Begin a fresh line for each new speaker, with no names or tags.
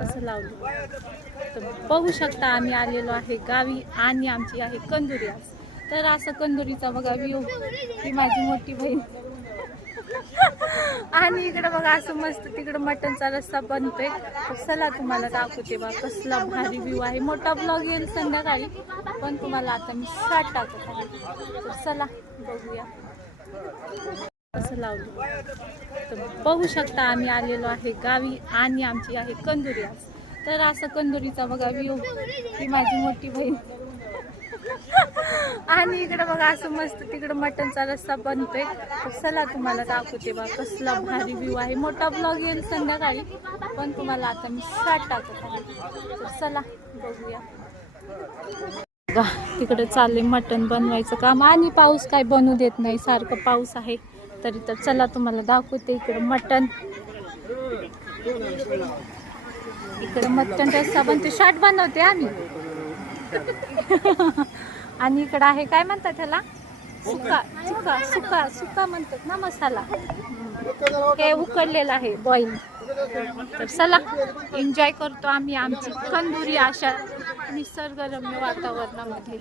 असं लावलं. तर बघू शकता आम्ही आलेलो आहे गावी आणि आमची आहे कंदुरी तर असं कंदुरीचा बघा व्ह्यू ही माझी मोठी बहीण. आणि इकडं बघा असं मस्त तिकडं मटनचा रस्सा बनतोय. चला तुम्हाला दाखवते बा कसला भारी व्ह्यू आहे. मोठा ब्लॉग येईल संध्याकाळी पण तुम्हाला आता मी साठ टाकत आहे. तर चला बघूया. असं लावलं. तर बघू शकता आम्ही आलेलो आहे गावी आणि आमची आहे कंदुरी तर असं कंदुरीचा बघा व्ह्यू ही माझी मोठी बहीण. आणि इकडं बघा असं मस्त तिकडं मटनचा रस्सा बनतोय. चला तुम्हाला दाखवते बा कसला भारी व्ह्यू आहे. मोठा ब्लॉग येईल संध्याकाळी पण तुम्हाला आता मी साठ टाकत आहे. तर चला बघूया. बघा, तिकडे चालले मटण बनवायचं काम. आणि पाऊस काय बनू देत नाही. सारखं पाऊस आहे. तरी तर चला तुम्हाला दाखवते इकडं मटण. इकडं मटण रस्सा बनतो शाट बनवते आम्ही. आणि इकडं आहे काय म्हणतात त्याला सुका सुका सुका सुका म्हणतात ना मसाला. हे उकडलेलं आहे बॉईल तर चला एन्जॉय करतो आम्ही आमची कंदुरी अशा निसर्गरम्य वातावरणामध्ये.